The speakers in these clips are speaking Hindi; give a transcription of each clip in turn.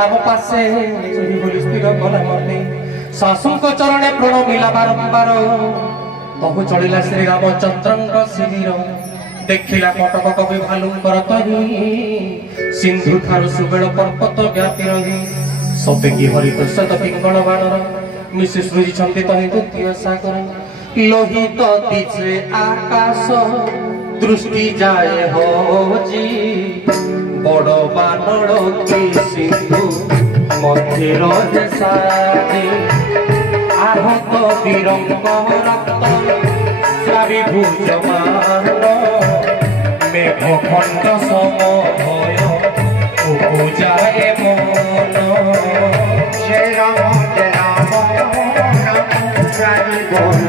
ଆମ ପାଶେ ଚୋରି ବୋଲି ସ୍ଥିର କଲା ମତେ ଶାଶୁଙ୍କ ଚରଣେ ପ୍ରଣମିଲା ବାରମ୍ବାର ତହୁ ଚଳିଲା ଶ୍ରୀ ରାମଚନ୍ଦ୍ରଙ୍କ ଶିବିର ଦେଖିଲା କଟକ କବି ଭାଲୁଙ୍କର ତହି ସିନ୍ଧୁ ଠାରୁ ସୁବେଳ ପର୍ବତ ବ୍ୟାପି ରହି ସତେକି ହରିତ ଶତ ପିଙ୍ଗଳ ବାଣର ମିଶି ସୃଜିଛନ୍ତି ତହି ଦ୍ୱିତୀୟ ସାଗର ଲୋହିତ ଦିଶେ ଆକାଶ ଦୃଷ୍ଟି ଯାଏ ହଜି बड़ बानड़ की सिंधु मध्य साजे आहत वीरंक रक्त सारी भुजमान मेघखंड समभय उपजाए मन जय राम राजी बोल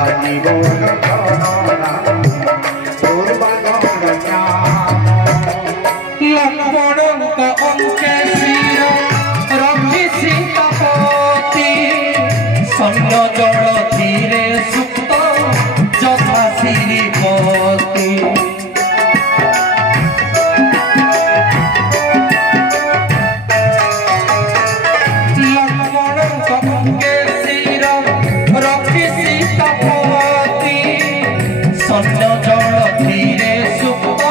राजी बोल जल धीरे सुप्त जथा श्रीपति लक्ष्मण अंगे शिर रखी सीतापति सन्य जल धीरे सुप्त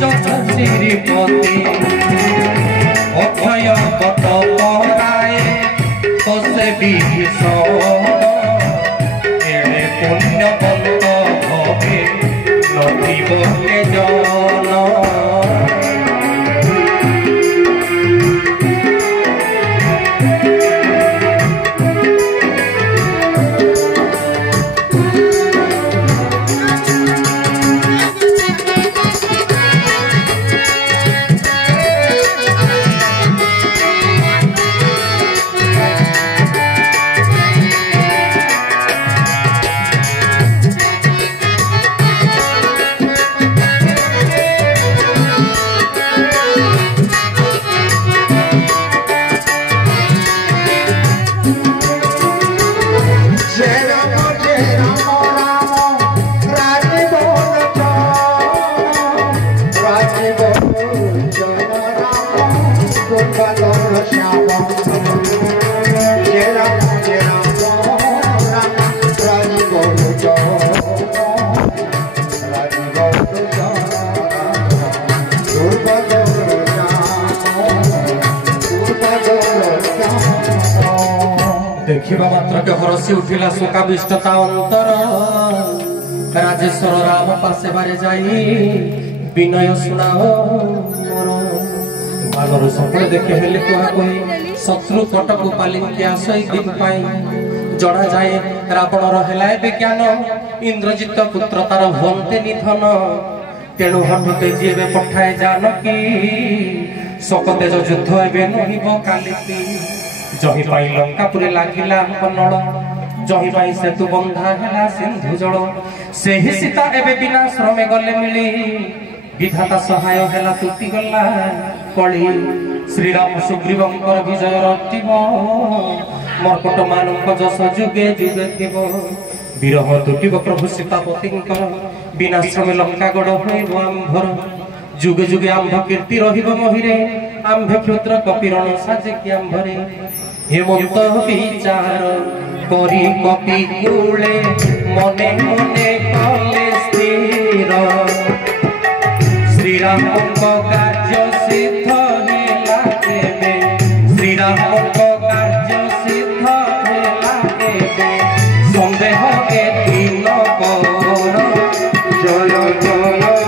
जथा श्रीपति अभय पत पराए तो से पुण्य बंद भवे नदीब के जन देखा मात्र के हरसी उठिला शोकाविष्टता अंतर राजेश्वर राम पासे बारे जाई विनय सुनाओ बानर सफल देखे हेले कुआ कोई शत्रु कटक पालिंके आसई दिन पाई जड़ा जाए रावणर हेला विज्ञान इंद्रजित पुत्र तार भंते निधन तेणु हठुते जीवे पठाए जानकी सकतेज युद्ध एबे नहिब कालिकी जही पाई लंकापुरी लागिला कन्नड़ जही पाई सेतु बंधा हेला सिंधु जल सेही सीता एबे बिना श्रमे गले मिली विधाता सहाय हेला तुटी गला कली श्रीराम सुग्रीवंकर विजय रटिब मर्कट मानक जस जुगे जुगे थिब विरह तुटिब प्रभु सीतापतिंकर बिना श्रमे लंका गड़ होइब आंभर जुगे जुगे आंभ कीर्ति रहिब महिरे आंभे क्षुद्र कपिरण साजे कि आंभरे हेमंत विचार करी कपि कूले मने मने कले स्थिर श्रीराम कार्य सिद्ध हेला देवे श्रीराम कार्य सिद्ध हेला देवे संदेह के दिन कर जय जय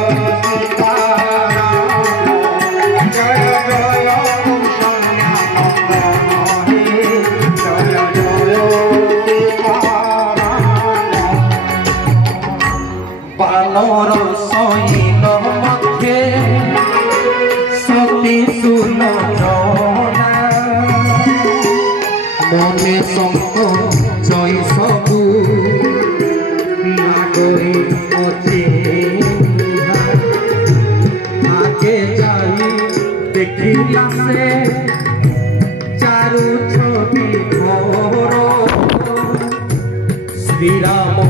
मने संक जय सबू लागरे अचे आगे जाई देखिला से चारू छवि घोर श्रीराम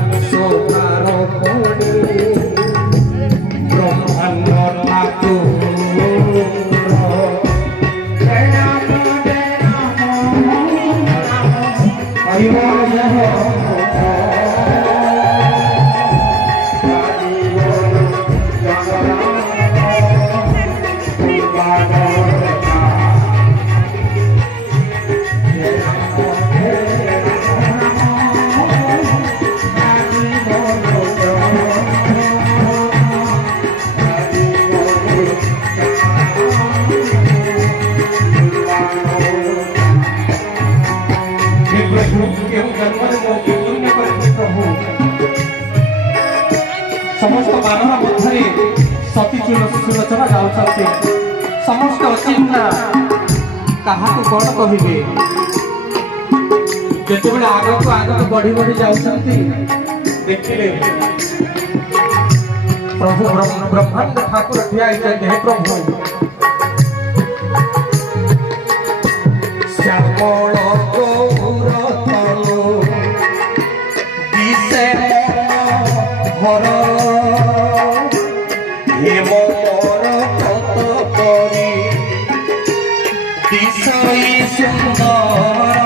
जाऊँगी समस्त अचिन्ना कहा कौन कहे जिते आग को बढ़ी बढ़ी जाऊँगी देखिले प्रभु ब्रह्मांड ठाकुर ठिया हे प्रभु श्यामल गौरतनु दिशे हर हे मोर कत परी दिशई सुंदर